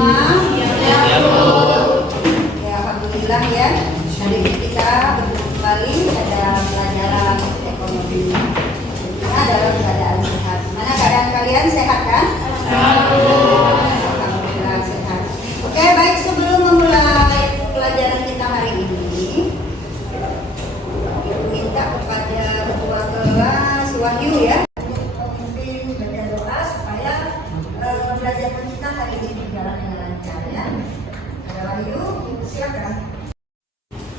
semua? Ya, Bu. Ya, alhamdulillah ya. Hari ini kita bertemu kembali ada pelajaran ekonomi. Kita dalam keadaan sehat. Mana keadaan kalian sehat kan? Alhamdulillah sehat. Oke, baik, sebelum memulai pelajaran kita hari ini, Ibu minta kepada ketua kelas Wahyu ya.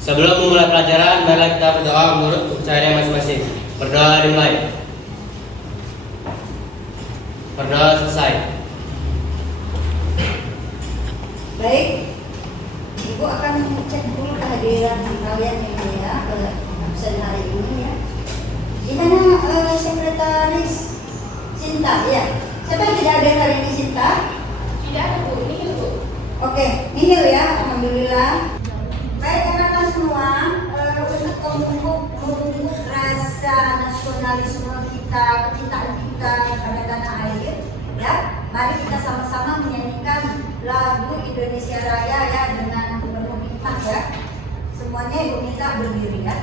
Sebelum memulai pelajaran, marilah kita berdoa menurut kepercayaan masing-masing. Berdoa dimulai. Berdoa selesai. Baik, Ibu akan cek dulu kehadiran kalian ini ya, ke absen hari ini ya. Gimana sekretaris Cinta ya? Siapa yang tidak ada hari ini Cinta? Tidak ada, Bu. Nihil, Bu. Oke, nihil ya, alhamdulillah. Baik, anak-anak semua, untuk memupuk rasa nasionalisme kita, kecintaan kita pada tanah air, ya, mari kita sama-sama menyanyikan lagu Indonesia Raya ya dengan penuh hikmat ya. Semuanya Ibu minta berdiri ya.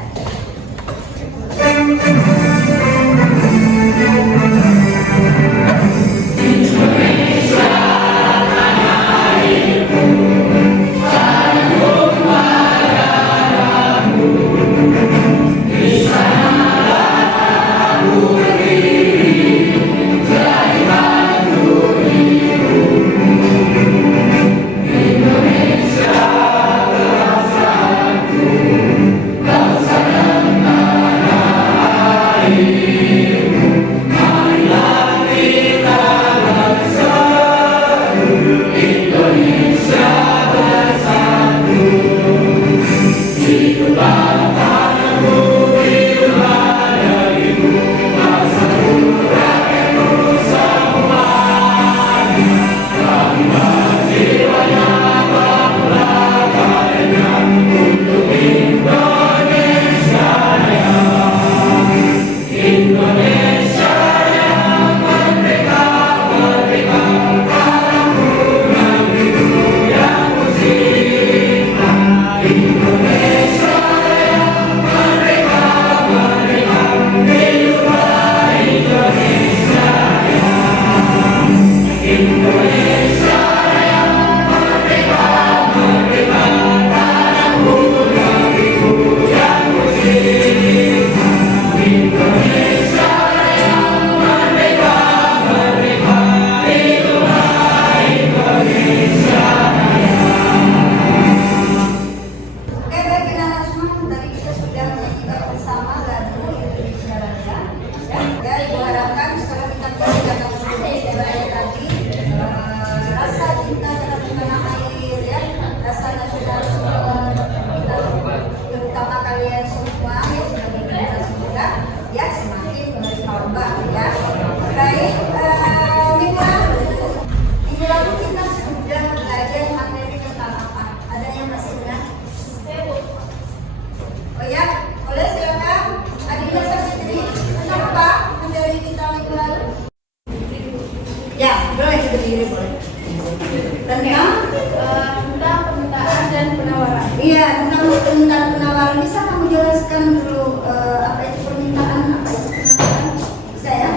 Tentang permintaan dan penawaran. Iya, tentang permintaan penawaran. Bisa kamu jelaskan dulu apa itu permintaan, apa itu penawaran? Bisa ya?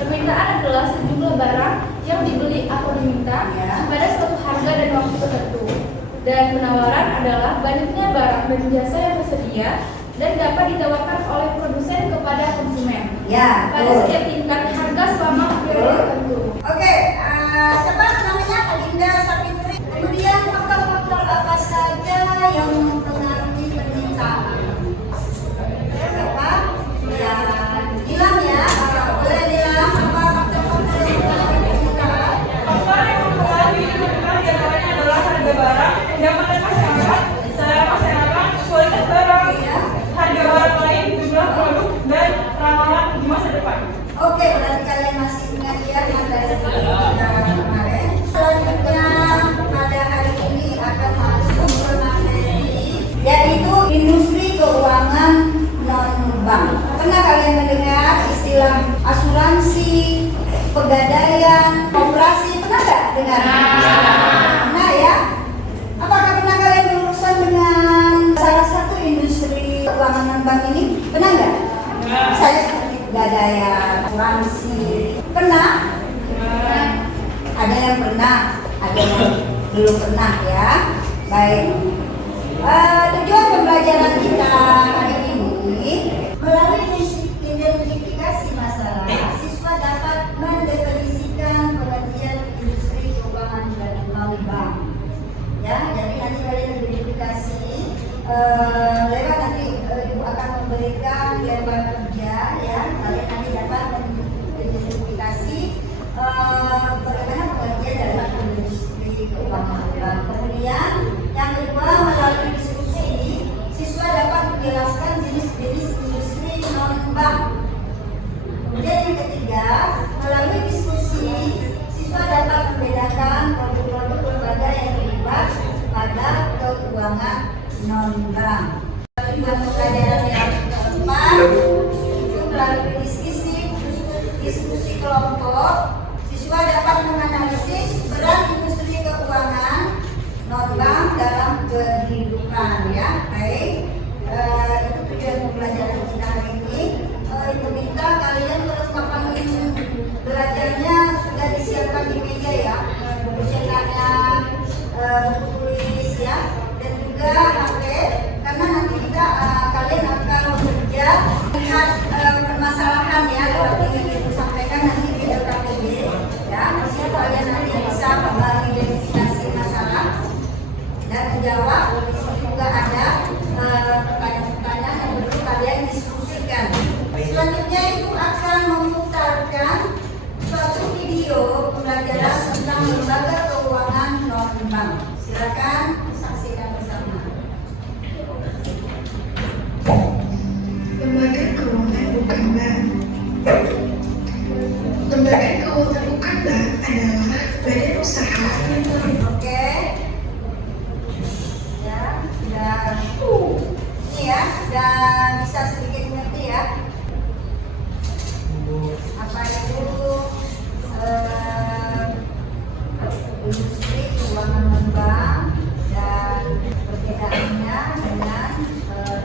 Permintaan adalah sejumlah barang yang dibeli atau diminta pada suatu harga dan waktu tertentu. Dan penawaran adalah banyaknya barang dan jasa yang tersedia dan dapat ditawarkan oleh produsen kepada konsumen. Ya. Pada setiap tingkat harga selama periode tertentu. Oke, siapa namanya? Adinda Sapitri. Kemudian faktor-faktor apa saja yang mempengaruhi permintaan? Siapa? Ya, bilang ya. Boleh bilang apa faktor-faktor yang mempengaruhi permintaan? Faktor yang mempengaruhi permintaan diantaranya adalah harga barang, pendapatan masyarakat, selera masyarakat, kualitas barang, harga barang lain, jumlah produk, dan ramalan di masa depan. Oke, berarti kalian masih ingat ya materi kemarin. Selanjutnya pada hari ini akan masuk ke materi yaitu industri keuangan non-bank. Pernah kalian mendengar istilah asuransi, pegadaian, koperasi? Pernah nggak dengar? Nah, ada yang belum pernah ya. Baik. Tujuan pembelajaran kita hari ini melalui identifikasi masalah, siswa dapat mendefinisikan pengertian industri keuangan dan bank. Ya, jadi nanti kalian identifikasi lewat nanti ibu akan memberikan lembar kerja ya. Kalian nanti dapat mengidentifikasi bagaimana pengertian dari industri keuangan bank. Kemudian yang kedua, melalui diskusi siswa dapat menjelaskan jenis-jenis industri non bank. Kemudian yang ketiga, melalui diskusi siswa dapat membedakan produk-produk lembaga yang terlibat pada keuangan non bank. Tujuan pembelajaran yang keempat itu melalui diskusi kelompok, siswa dapat menganalisis peran industri keuangan non bank dalam kehidupan ya. Baik, itu tujuan pembelajaran kita hari ini. Ibu minta kalian kelengkapan belajarnya sudah disiapkan di meja ya, buku cetaknya, buku tulis ya, dan juga HP, karena nanti kita kalian akan bekerja lihat permasalahan ya seperti yang ibu sampaikan nanti di LKPD ya. Mesti kalian nanti bisa mengidentifikasi masalah dan menjawab. Di sini juga ada pertanyaan-pertanyaan yang perlu kalian diskusikan. Selanjutnya ibu akan memutarkan suatu video pembelajaran tentang lembaga keuangan non bank. Silakan saksikan bersama. Lembaga keuangan bukan bank. Lembaga keuangan bukan bank adalah badan usaha. Oke. Ya, sudah. Ini ya, sudah bisa sedikit mengerti ya. Apa itu industri keuangan non bank dan perbedaannya dengan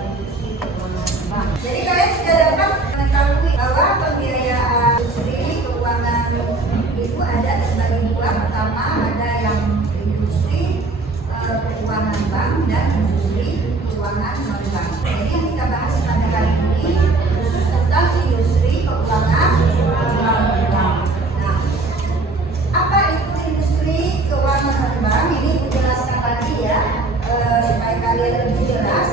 industri keuangan bank. Jadi kalian sudah dapat mengetahui bahwa pembiayaan industri keuangan itu ada terbagi dua. Pertama ada yang industri keuangan bank dan industri keuangan non bank. Jadi yang kita bahas pada hari ini khusus tentang industri keuangan non bank. Nah, apa itu industri keuangan non bank? Ini dijelaskan lagi ya supaya kalian lebih jelas.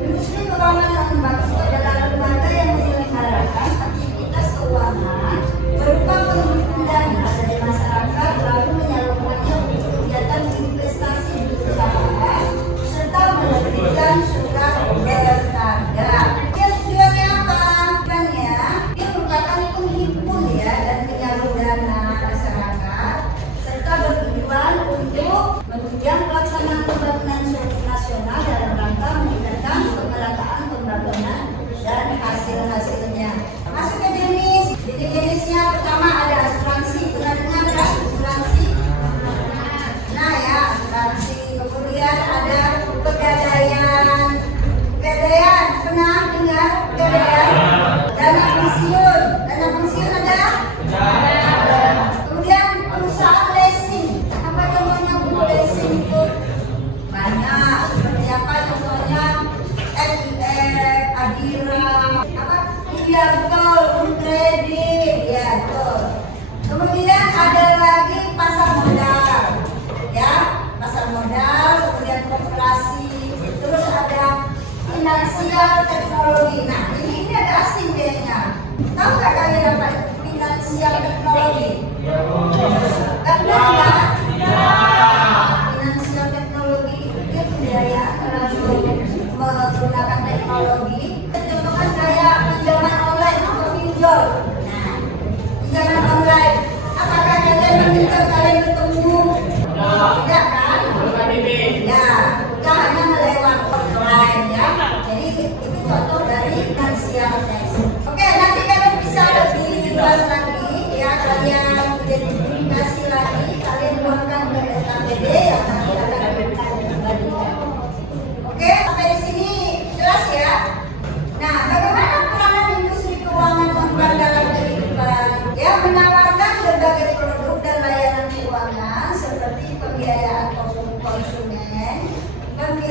Industri keuangan non bank itu adalah lembaga yang menyelenggarakan aktivitas keuangan berupa penghimpunan dana dari masyarakat lalu menyalurkannya untuk kegiatan investasi di perusahaan serta menerbitkan surat berharga. Dia tujuannya apa? Tujuannya dia merupakan penghimpun ya dan penyalur dana masyarakat serta bertujuan untuk menunjang pelaksanaan pembangunan nasional dalam rangka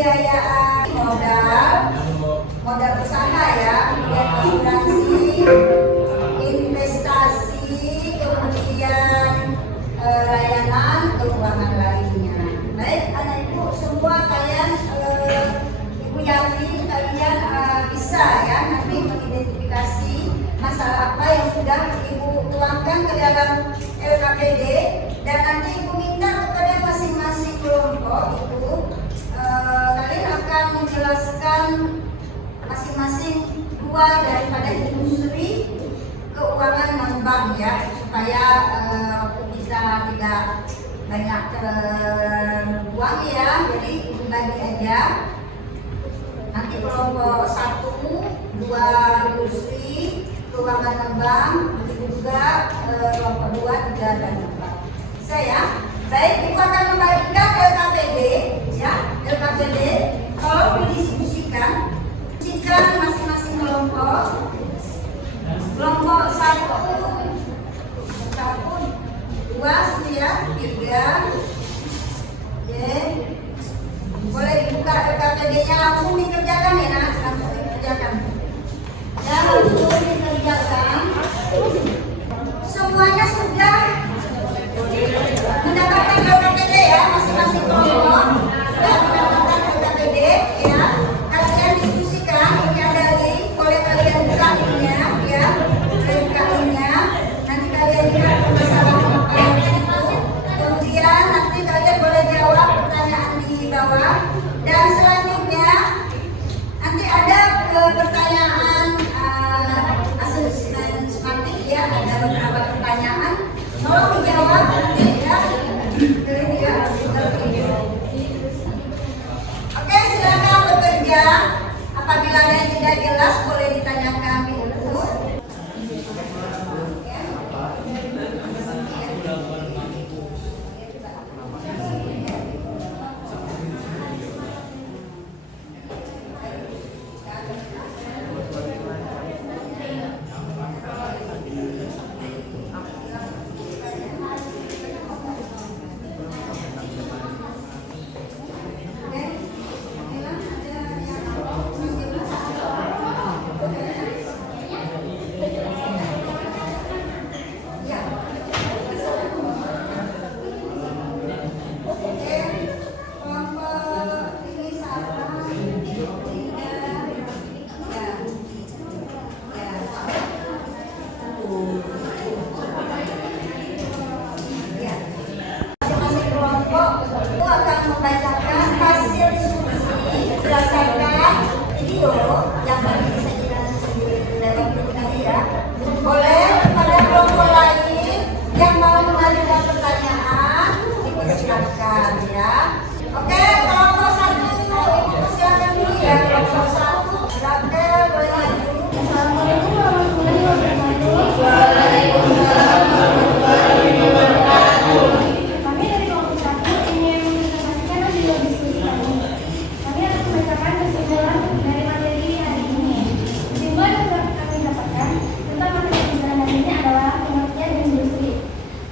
pembiayaan modal usaha ya, kemudian asuransi, investasi, kemudian layanan keuangan lainnya. Baik anak ibu semua kalian, ibu yakin kalian bisa ya nanti mengidentifikasi masalah apa yang sudah ibu tuangkan ke dalam LKPD, dan nanti ibu minta kepada masing-masing kelompok itu kalian akan menjelaskan masing-masing dua daripada industri keuangan non bank ya, supaya kita tidak banyak terbuang ya. Jadi ibu bagi aja nanti kelompok 1, 2 industri keuangan non bank, ibu juga kelompok 2, 3 dan 4. Saya baik, ibu akan membagikan LKPD ya, LKPD kalau didiskusikan masing-masing kelompok 1, 2, 3. Boleh dibuka LKPD-nya, langsung dikerjakan ya nak, langsung dikerjakan. Ya, langsung dikerjakan. Semuanya sudah mendapatkan LKPD ya, masing-masing kelompok sudah mendapatkan LKPD ya. Kalian diskusikan, ini ada link, boleh kalian buka linknya ya, buka linknya. Nanti kalian lihat permasalahan apa yang di situ. Kemudian nanti kalian boleh jawab pertanyaan di bawah. Dan selanjutnya nanti ada pertanyaan asesmen semantik ya, ada beberapa pertanyaan. Tolong dijawab nanti ya. Oke, silakan bekerja. Apabila ada yang tidak jelas boleh ditanyakan dulu.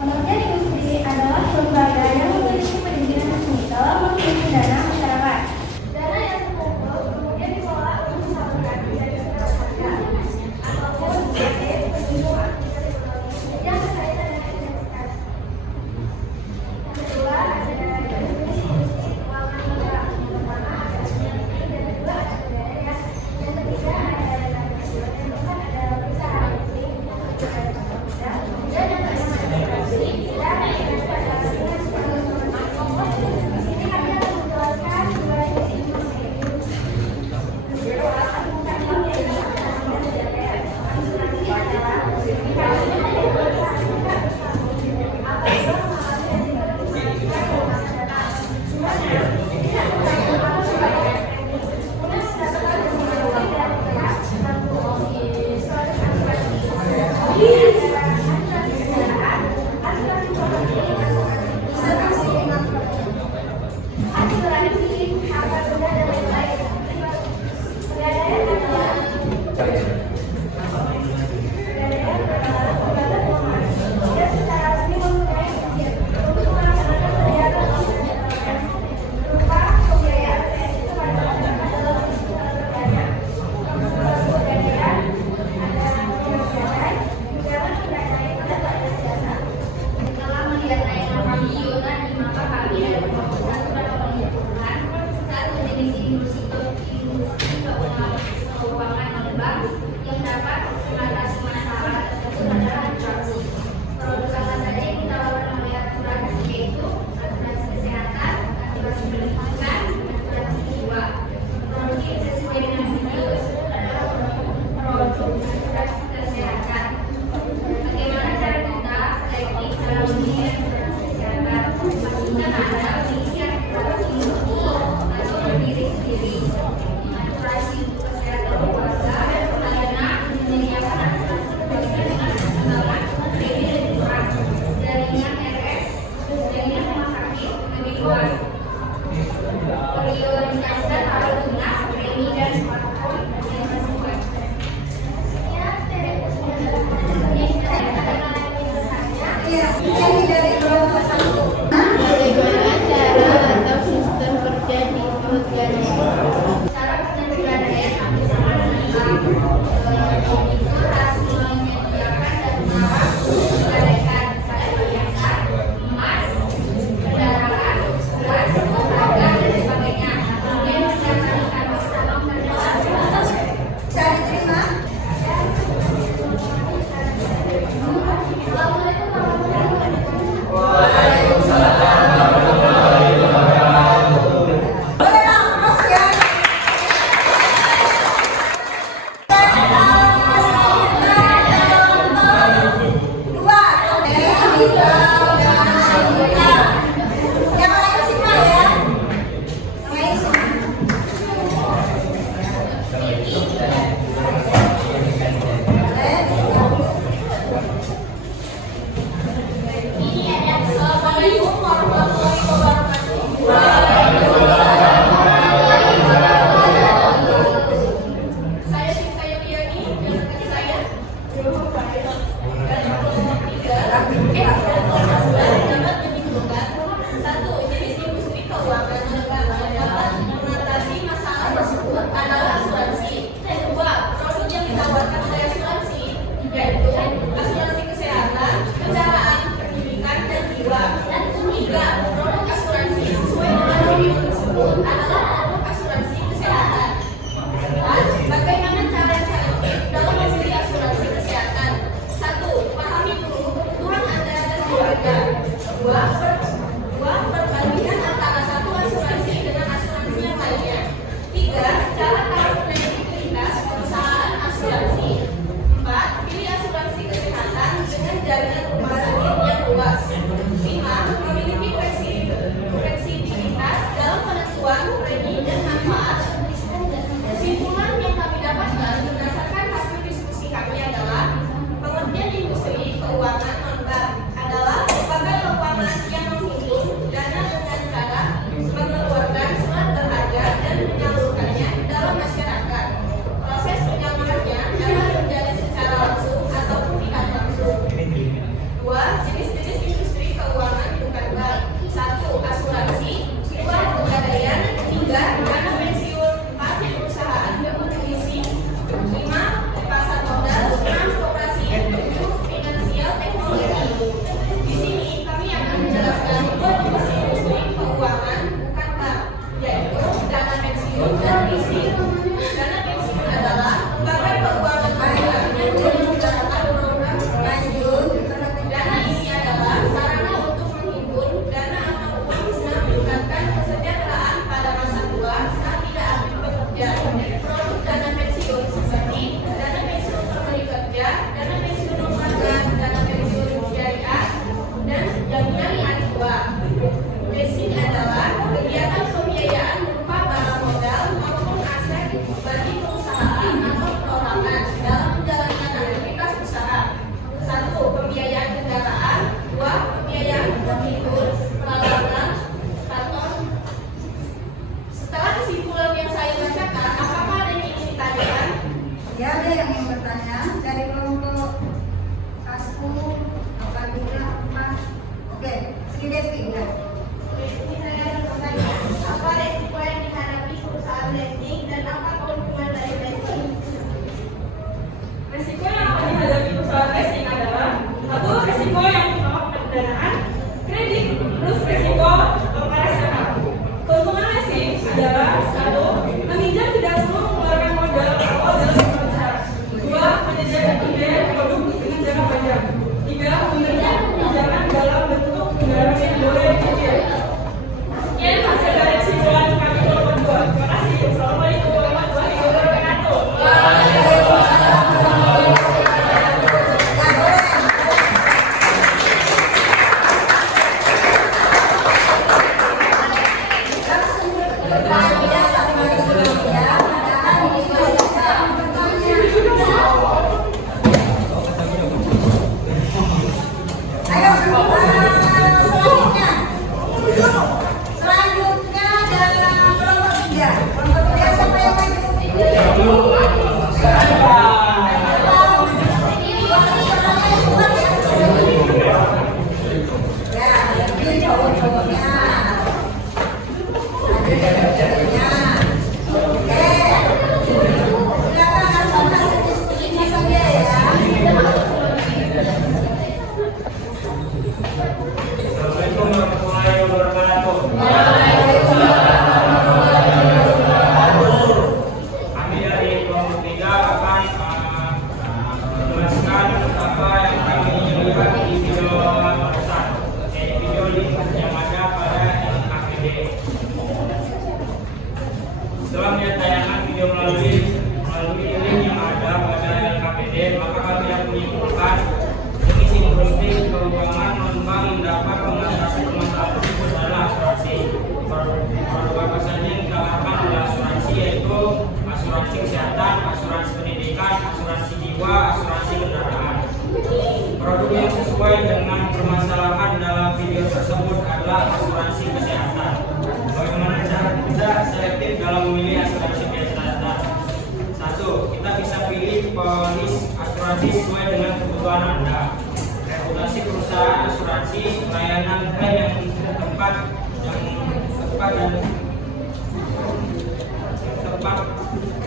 Pengertian industri adalah lembaga yang memiliki perizinan resmi dalam atau berdiri sendiri. Asuransi untuk kesehatan keluarga, layanan menyediakan asuransi dengan pertimbangan premi lebih murah. Jaringan RS, jaringan rumah sakit lebih luas. Prioritaskan para pengguna premi dan smartphone yang sesuai. Ya, yang dari kelompok satu. Bagaimana cara atau sistem kerja di Pegadaian? Cara kerja Pegadaian hampir sama dengan bank. Itu harus menyediakan dan merawat menggadaikan pada biasa, emas, kendaraan, beras, Assalamualaikum warahmatullahi wabarakatuh. Kami dari kelompok 3 akan menjelaskan apa yang kami lihat di video barusan, video link yang ada pada LKPD. Setelah melihat tayangan video melalui link yang ada pada LKPD, maka kami akan menyimpulkan mengisi posting keuangan non-bank yang dapat mengatasi permasalahan tersebut adalah asuransi. Produk apa saja yang ditawarkan oleh asuransi, yaitu asuransi kesehatan, asuransi pendidikan, asuransi jiwa, asuransi kendaraan. Produk yang sesuai dengan permasalahan dalam video tersebut adalah asuransi kesehatan. Bagaimana cara kita selektif dalam memilih asuransi kesehatan? 1. Kita bisa pilih polis asuransi sesuai dengan kebutuhan Anda. Reputasi perusahaan asuransi, layanan klaim yang tepat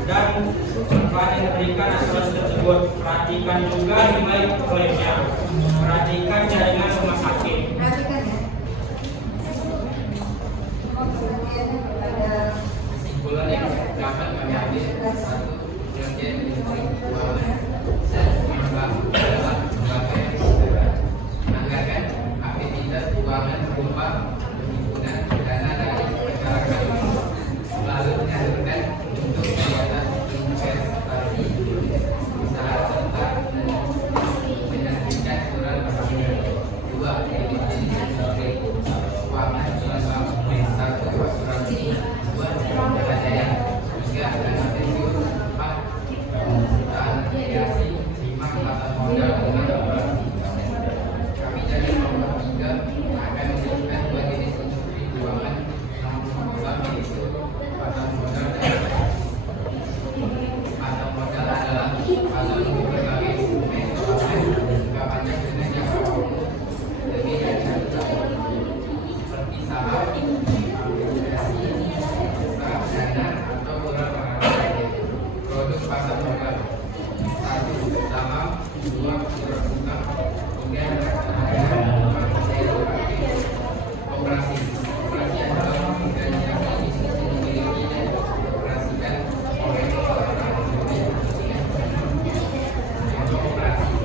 dan manfaat yang diberikan asuransi tersebut. Perhatikan juga nilai klaimnya. Perhatikan jaringan rumah sakit. Perhatikan ya. Kesimpulan yang dapat kami ambil: 1. Pengertian industri keuangan adalah lembaga yang menganggarkan aktivitas keuangan berupa penghimpunan dana dari masyarakat, lalu menyalurkan untuk kegiatan investasi, usaha serta menerbitkan surat berharga. 2. Industri keuangan adalah satu asuransi, 2. pegadaian, 3. dana pensiun, 4. perusahaan rekreasi, 5. pasar modal dengan operasi. Kami dari kelompok 3 akan menjelaskan dua jenis industri keuangan yang berkembang, yaitu pasar modal dan pasar modal adalah pasar untuk berbagai instrumen keuangan jangka panjang dengan jangka waktu lebih dari 1 tahun, seperti saham, obligasi, reksadana atau beberapa lainnya. Produk pasar modal: 1. saham, 2. surat utang, 3. reksadana, 4. operasi. Operasi adalah organisasi bisnis yang dimiliki dan dioperasikan oleh seorang pemilik kepentingan. Contoh operasi: 1.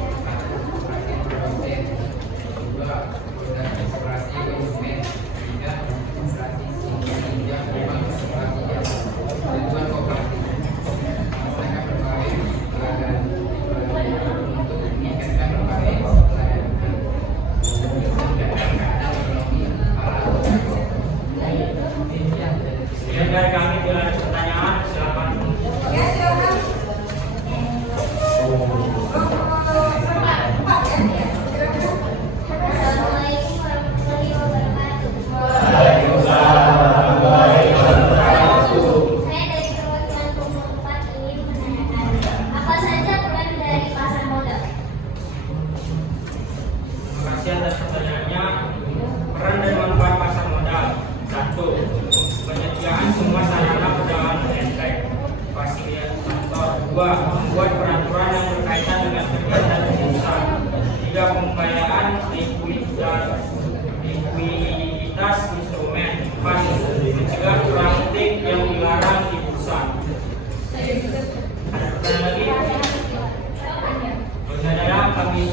operasi produsen, 2. operasi konsumen, 3. operasi pinjam uang, operasi jasa. Tujuan koperasi: mereka berbagai pelanggan untuk meningkatkan berbagai pelayanan meningkatkan keadaan ekonomi para anggota. Sekian dari kami. Bila ada pertanyaan, silakan. Ya, silakan. Pak, ya, silakan. Assalamualaikum warahmatullahi wabarakatuh. Saya dari perwakilan kelompok 4 ingin menanyakan apa saja peran dari pasar modal. Terima kasih atas pertanyaannya. Peran dan manfaat pasar modal: 1. Penyediaan semua sarana perjalanan efek, fasilitas kantor. 2. Membuat peraturan yang berkaitan dengan kegiatan usaha. 3. Pembiayaan likuiditas instrumen. 4. Mencegah praktik yang dilarang di bursa. Ada pertanyaan lagi?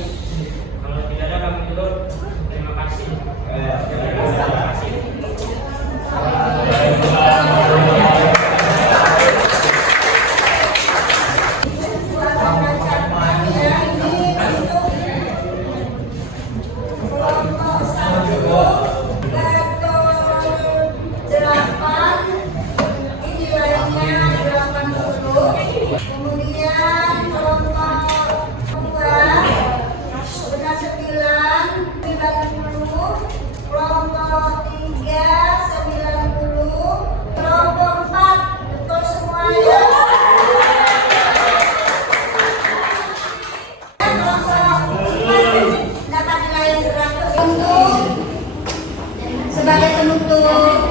Kalau tidak ada kami tutup. Terima kasih. Terima kasih.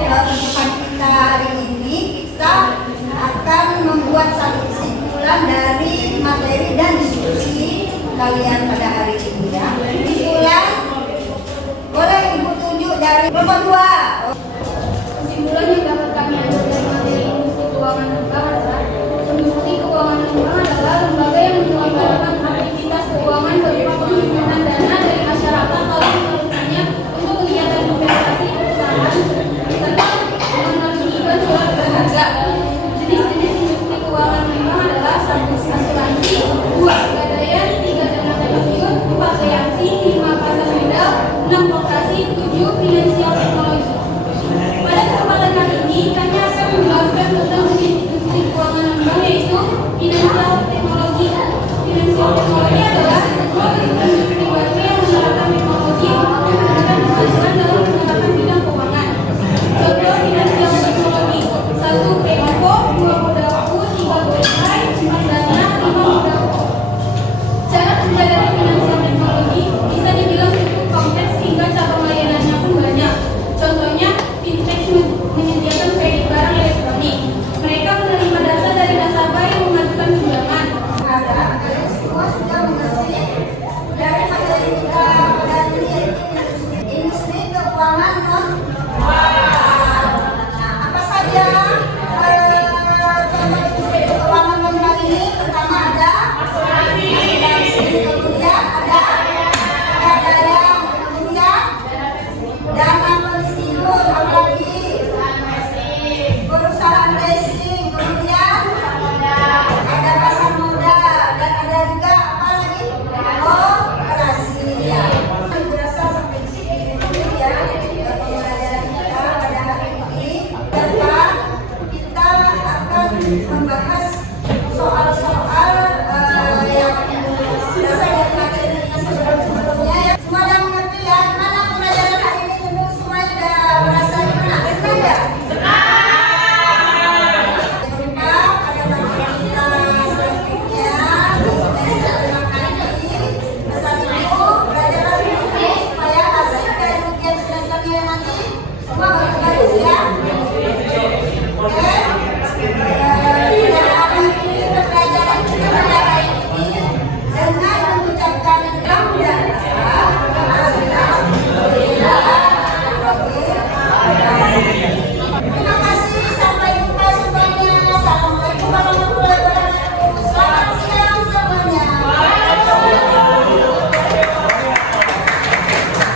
pertemuan kita hari ini kita akan membuat satu kesimpulan dari materi dan diskusi kalian pada hari ini ya. Kesimpulan boleh Ibu tunjuk dari kelompok 2.